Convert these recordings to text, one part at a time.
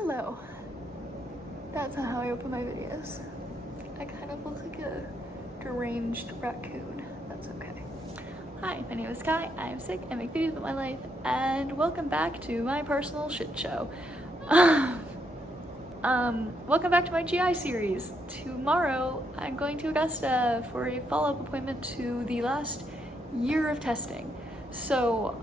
Hello. That's not how I open my videos. I kind of look like a deranged raccoon. That's okay. Hi, my name is Kai. I am sick and make videos about my life, and welcome back to my personal shit show. Welcome back to my GI series. Tomorrow, I'm going to Augusta for a follow-up appointment to the last year of testing. So,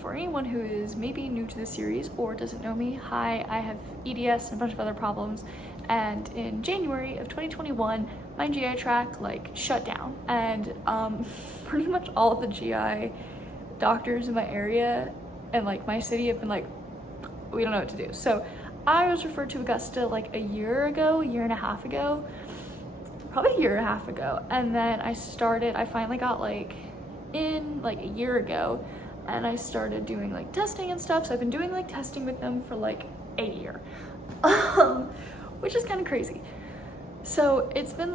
for anyone who is maybe new to the series or doesn't know me, hi, I have EDS and a bunch of other problems, and in January of 2021, my GI tract, shut down, and, pretty much all of the GI doctors in my area and, my city have been we don't know what to do. So, I was referred to Augusta, a year and a half ago, probably a year and a half ago, and then I finally got, in a year ago, and I started doing testing and stuff. So I've been doing testing with them for a year, which is kind of crazy. So it's been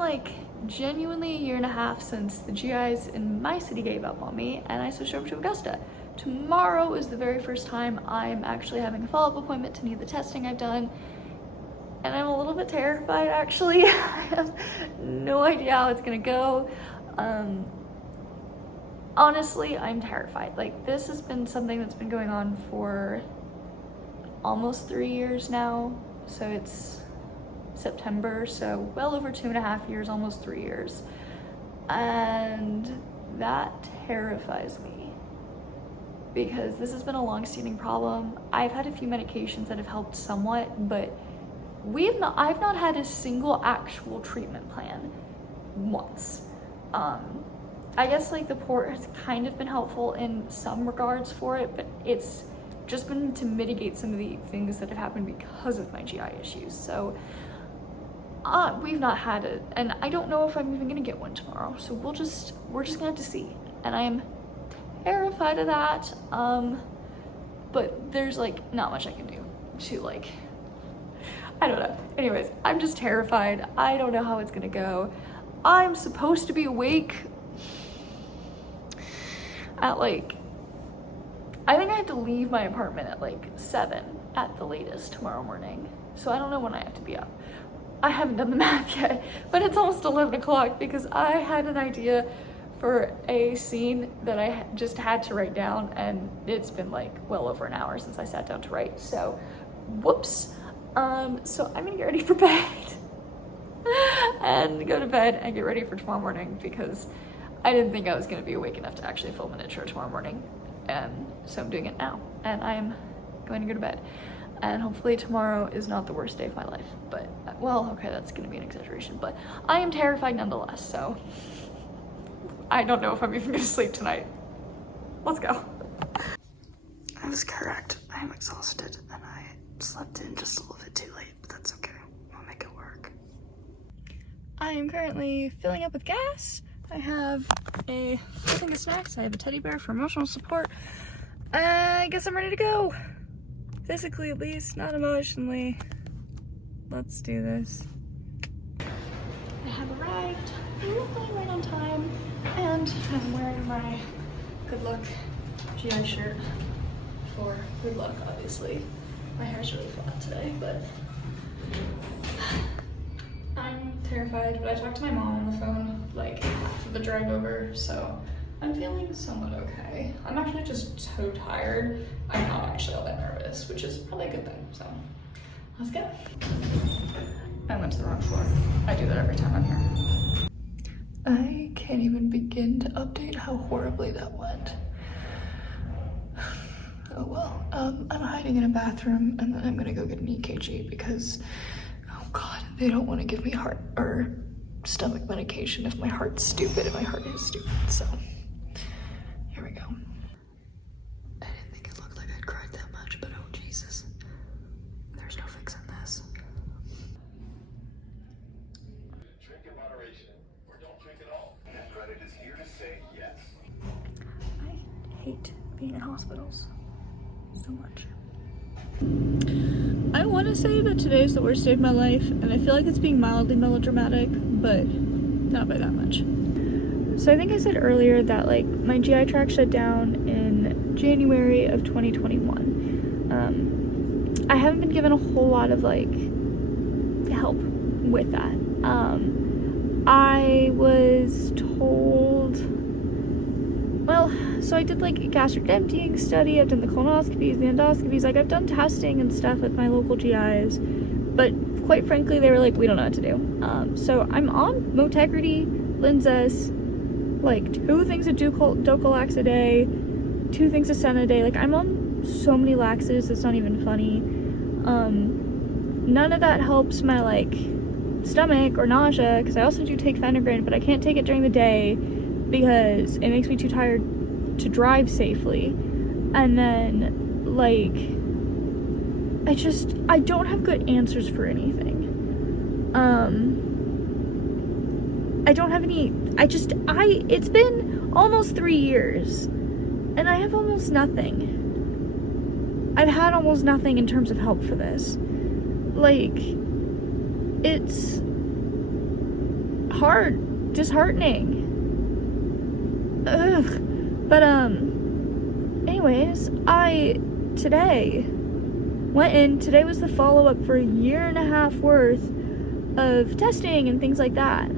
genuinely a year and a half since the GIs in my city gave up on me and I switched over to Augusta. Tomorrow is the very first time I'm actually having a follow-up appointment to need the testing I've done, and I'm a little bit terrified actually. I have no idea how it's gonna go. Honestly, I'm terrified. This has been something that's been going on for almost 3 years now. So it's September, so well over 2.5 years, almost 3 years. And that terrifies me because this has been a long-standing problem. I've had a few medications that have helped somewhat, but I've not had a single actual treatment plan once. I guess the port has kind of been helpful in some regards for it, but it's just been to mitigate some of the things that have happened because of my GI issues. So we've not had it, and I don't know if I'm even gonna get one tomorrow. So we're just gonna have to see, and I am terrified of that. But there's not much I can do to I don't know. Anyways, I'm just terrified. I don't know how it's gonna go. I'm supposed to be awake at I think I have to leave my apartment at 7 at the latest tomorrow morning. So I don't know when I have to be up. I haven't done the math yet, but it's almost 11 o'clock because I had an idea for a scene that I just had to write down, and it's been well over an hour since I sat down to write. So whoops. So I'm gonna get ready for bed and go to bed and get ready for tomorrow morning because I didn't think I was going to be awake enough to actually film an intro tomorrow morning, and so I'm doing it now, and I'm going to go to bed, and hopefully tomorrow is not the worst day of my life, but, well, okay, that's going to be an exaggeration, but I am terrified nonetheless, so I don't know if I'm even going to sleep tonight. Let's go. I was correct. I am exhausted, and I slept in just a little bit too late, but that's okay. I'll make it work. I am currently filling up with gas. I have a thing of snacks. I have a teddy bear for emotional support. I guess I'm ready to go. Physically, at least, not emotionally. Let's do this. I have arrived, luckily right on time, and I'm wearing my good luck GI shirt for good luck, obviously. My hair's really flat today, but I'm terrified, but I talked to my mom on the phone half of the drive over, so I'm feeling somewhat okay. I'm actually just so tired. I'm not actually all that nervous, which is probably a good thing, so let's go. I went to the wrong floor. I do that every time I'm here. I can't even begin to update how horribly that went. Oh well, I'm hiding in a bathroom, and then I'm gonna go get an EKG because, oh God, they don't want to give me heart or stomach medication if my heart's stupid, and my heart is stupid, so here we go. I didn't think it looked like I'd cried that much, but oh Jesus, there's no fixing this. Drink in moderation, or don't drink at all. And Reddit is here to say yes. I hate being in hospitals so much. I want to say that today is the worst day of my life, and I feel like it's being mildly melodramatic, but not by that much. So I think I said earlier that my GI tract shut down in January of 2021. I haven't been given a whole lot of like help with that. I was told, well, so I did like a gastric emptying study, I've done the colonoscopies, the endoscopies, like I've done testing and stuff with my local GIs, but quite frankly, they were like, we don't know what to do. So I'm on Motegrity, Linzess, like 2 things of Docalax a day, 2 things of Sen a day. Like I'm on so many laxatives, it's not even funny. None of that helps my like stomach or nausea, because I also do take Phenergan, but I can't take it during the day because it makes me too tired to drive safely. And then like I don't have good answers for anything. I don't have any, it's been almost 3 years and I have almost nothing. I've had almost nothing in terms of help for this. Like, it's hard, disheartening. Ugh. But, anyways, today was the follow-up for 1.5 years worth of testing and things like that.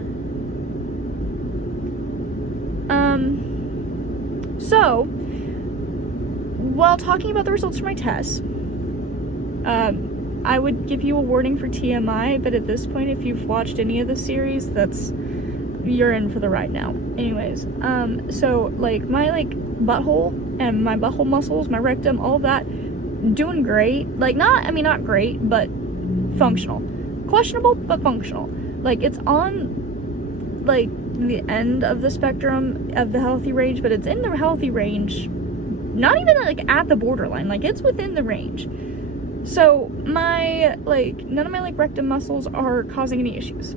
So, while talking about the results for my tests, I would give you a warning for TMI, but at this point, if you've watched any of the series, you're in for the ride now. Anyways, so, like, my, like, butthole and my butthole muscles, my rectum, all of that, doing great. Like, not great, but functional. Questionable, but functional. Like, it's on, like, the end of the spectrum of the healthy range, but it's in the healthy range, not even, like, at the borderline. Like, it's within the range. So, none of my, like, rectum muscles are causing any issues.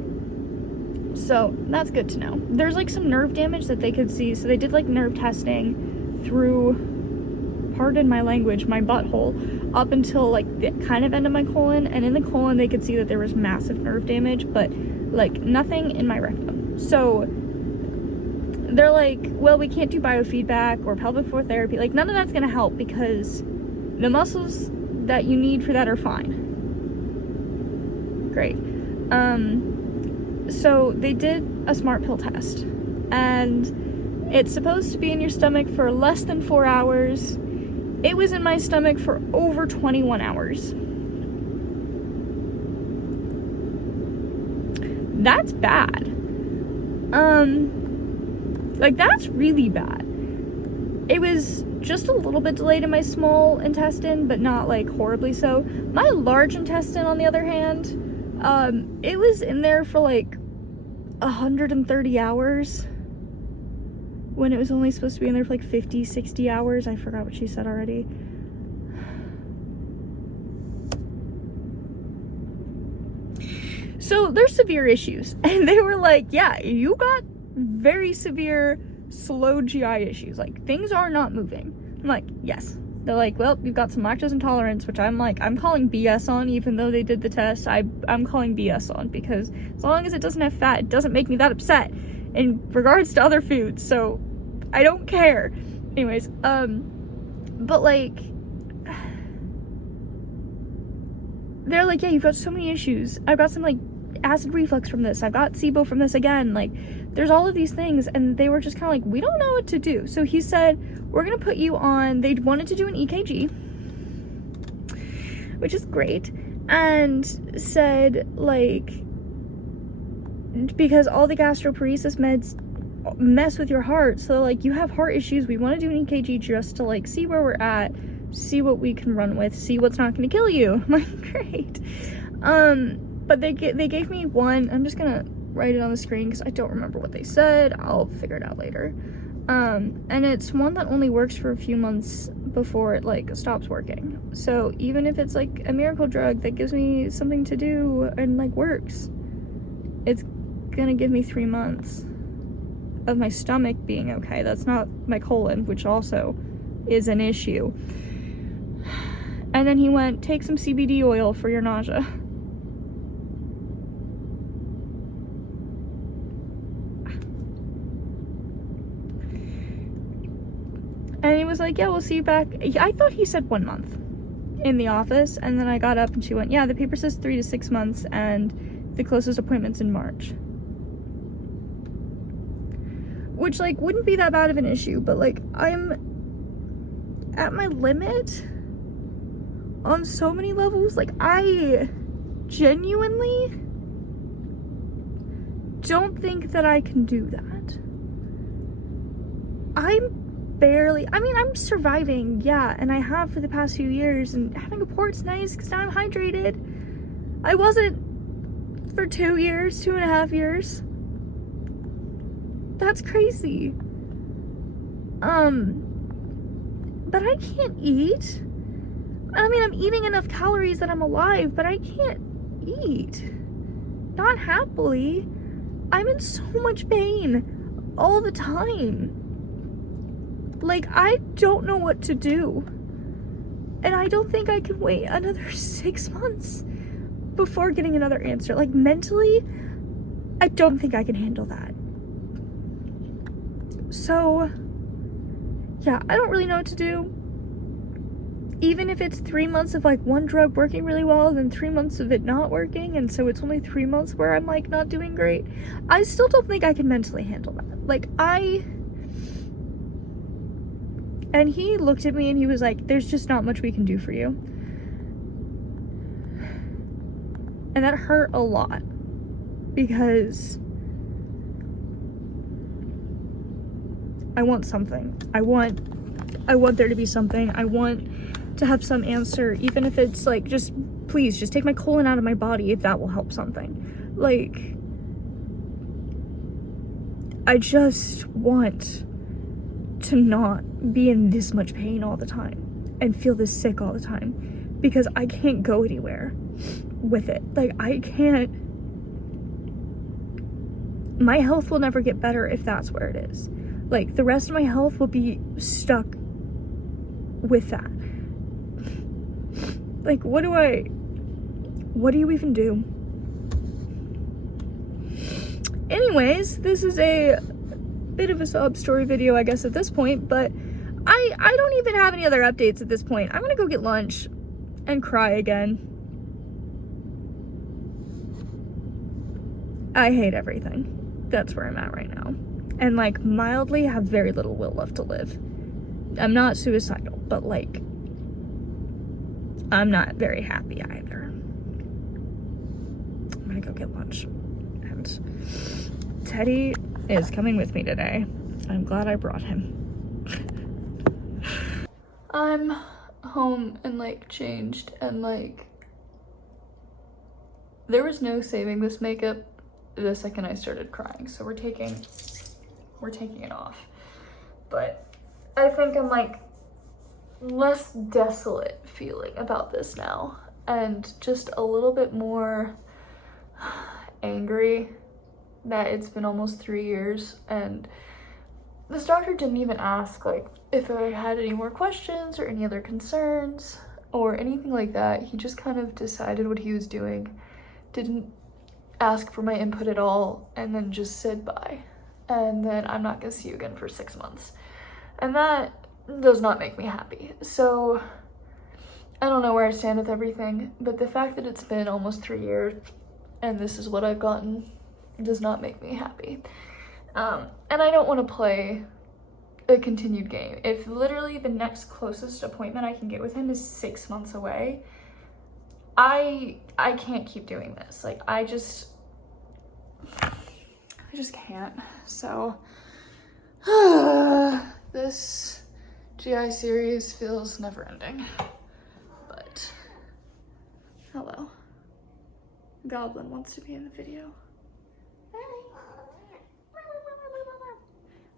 So, that's good to know. There's, like, some nerve damage that they could see, so they did, like, nerve testing through, pardon my language, my butthole, up until, like, the kind of end of my colon, and in the colon they could see that there was massive nerve damage, but, like, nothing in my rectum. So, they're like, well, we can't do biofeedback or pelvic floor therapy. Like, none of that's gonna help because the muscles that you need for that are fine. Great. So they did a smart pill test, and it's supposed to be in your stomach for less than 4 hours. It was in my stomach for over 21 hours. That's bad. Like, that's really bad. It was just a little bit delayed in my small intestine, but not, like, horribly so. My large intestine, on the other hand, it was in there for, like, 130 hours, when it was only supposed to be in there for, like, 50, 60 hours. I forgot what she said already. So, there's severe issues. And they were like, yeah, you got very severe, slow GI issues. Like, things are not moving. I'm like, yes. They're like, well, you've got some lactose intolerance, which I'm like, I'm calling BS on, even though they did the test. I'm calling BS on, because as long as it doesn't have fat, it doesn't make me that upset in regards to other foods, so I don't care. Anyways, but, like, they're like, yeah, you've got so many issues. I've got some, like, acid reflux from this. I've got SIBO from this again. Like, there's all of these things, and they were just kind of like, we don't know what to do. So he said, we're gonna put you on, they wanted to do an EKG, which is great, and said, like, because all the gastroparesis meds mess with your heart, so, like, you have heart issues, we want to do an EKG just to, like, see where we're at, see what we can run with, see what's not going to kill you. I'm like, great. But they gave me one. I'm just gonna write it on the screen because I don't remember what they said. I'll figure it out later. And it's one that only works for a few months before it, like, stops working. So even if it's, like, a miracle drug that gives me something to do and, like, works, it's gonna give me 3 months of my stomach being okay. That's not my colon, which also is an issue. And then he went, take some CBD oil for your nausea. And he was like, yeah, we'll see you back. I thought he said 1 month. in the office, and then I got up and she went, yeah, the paper says 3 to 6 months and the closest appointment's in March. Which, like, wouldn't be that bad of an issue, but, like, I'm at my limit on so many levels. Like, I genuinely don't think that I can do that. I'm surviving, yeah, and I have for the past few years, and having a port's nice because now I'm hydrated. I wasn't for 2 years, 2.5 years. That's crazy. But I can't eat. I mean, I'm eating enough calories that I'm alive, but I can't eat. Not happily. I'm in so much pain all the time. Like, I don't know what to do. And I don't think I can wait another 6 months before getting another answer. Like, mentally, I don't think I can handle that. So, yeah, I don't really know what to do. Even if it's 3 months of, like, one drug working really well, then 3 months of it not working, and so it's only 3 months where I'm, like, not doing great, I still don't think I can mentally handle that. Like, and he looked at me and he was like, there's just not much we can do for you. And that hurt a lot, because I want something. I want there to be something. I want to have some answer, even if it's like, just please just take my colon out of my body if that will help something. Like, I just want to not be in this much pain all the time and feel this sick all the time, because I can't go anywhere with it. Like, I can't. My health will never get better if that's where it is. Like, the rest of my health will be stuck with that. Like, what do you even do? Anyways, this is a bit of a sob story video, I guess, at this point, but I don't even have any other updates at this point. I'm gonna go get lunch and cry again. I hate everything. That's where I'm at right now. And, like, mildly have very little will left to live. I'm not suicidal, but, like, I'm not very happy either. I'm gonna go get lunch. And Teddy is coming with me today. I'm glad I brought him. I'm home and, like, changed, and, like, there was no saving this makeup the second I started crying, so we're taking it off. But I think I'm, like, less desolate feeling about this now, and just a little bit more angry that it's been almost 3 years, and this doctor didn't even ask, like, if I had any more questions or any other concerns or anything like that. He just kind of decided what he was doing, didn't ask for my input at all, and then just said bye. And then I'm not gonna see you again for 6 months. And that does not make me happy. So I don't know where I stand with everything, but the fact that it's been almost 3 years and this is what I've gotten does not make me happy. And I don't want to play a continued game. If literally the next closest appointment I can get with him is 6 months away, I can't keep doing this. Like, I just can't. So this GI series feels never ending. But hello. Goblin wants to be in the video.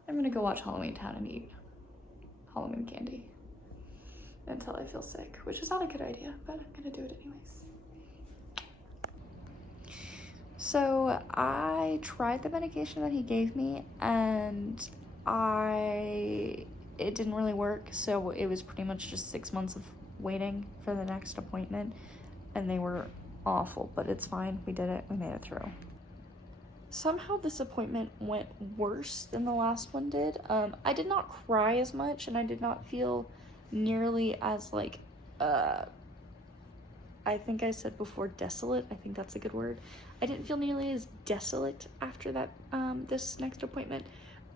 I'm gonna go watch Halloween Town and eat Halloween candy until I feel sick, which is not a good idea, but I'm gonna do it anyways. So I tried the medication that he gave me, and it didn't really work, so it was pretty much just 6 months of waiting for the next appointment, and they were awful, but it's fine. We did it. We made it through. Somehow this appointment went worse than the last one did. I did not cry as much, and I did not feel nearly as, like, I think I said before desolate. I think that's a good word. I didn't feel nearly as desolate after that, this next appointment,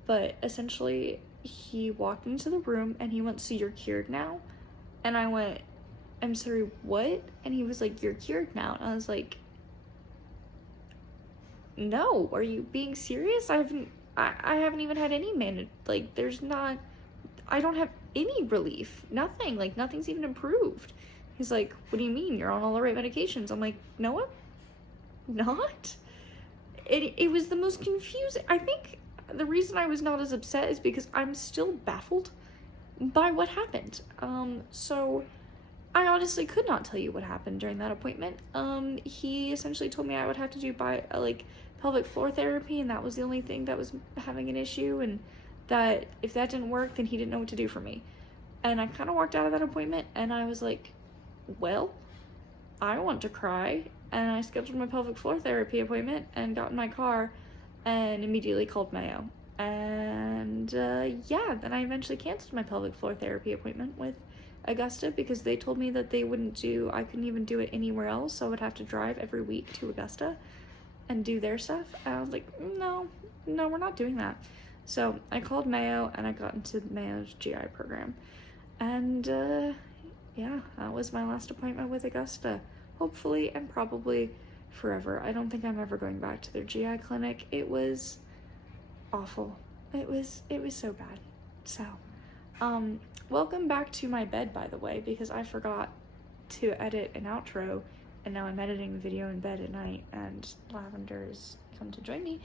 but essentially he walked into the room and he went, "So you're cured now?" And I went, "I'm sorry, what?" And he was like, "You're cured now." And I was like, "No, are you being serious? I haven't even had any I don't have any relief, nothing, like nothing's even improved." He's like, "What do you mean? You're on all the right medications." I'm like, "No, I'm not." It was the most confusing. I think the reason I was not as upset is because I'm still baffled by what happened. So I honestly could not tell you what happened during that appointment. He essentially told me I would have to do pelvic floor therapy, and that was the only thing that was having an issue, and that if that didn't work, then he didn't know what to do for me. And I kind of walked out of that appointment, and I was like, well, I want to cry. And I scheduled my pelvic floor therapy appointment and got in my car and immediately called Mayo. And yeah, then I eventually canceled my pelvic floor therapy appointment with Augusta because they told me that I couldn't even do it anywhere else, so I would have to drive every week to Augusta and do their stuff. And I was like, no, we're not doing that. So I called Mayo and I got into Mayo's GI program. And yeah, that was my last appointment with Augusta. Hopefully and probably forever. I don't think I'm ever going back to their GI clinic. It was awful. It was so bad. So, welcome back to my bed, by the way, because I forgot to edit an outro, and now I'm editing the video in bed at night, and Lavender's come to join me,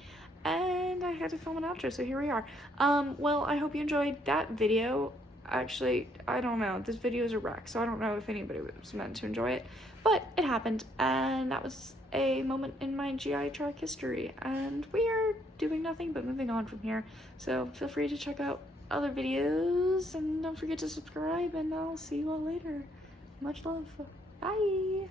and I had to film an outro, so here we are. Well, I hope you enjoyed that video. Actually, I don't know. This video is a wreck, so I don't know if anybody was meant to enjoy it, but it happened, and that was a moment in my GI track history, and we are doing nothing but moving on from here. So feel free to check out other videos, and don't forget to subscribe, and I'll see you all later. Much love. Bye.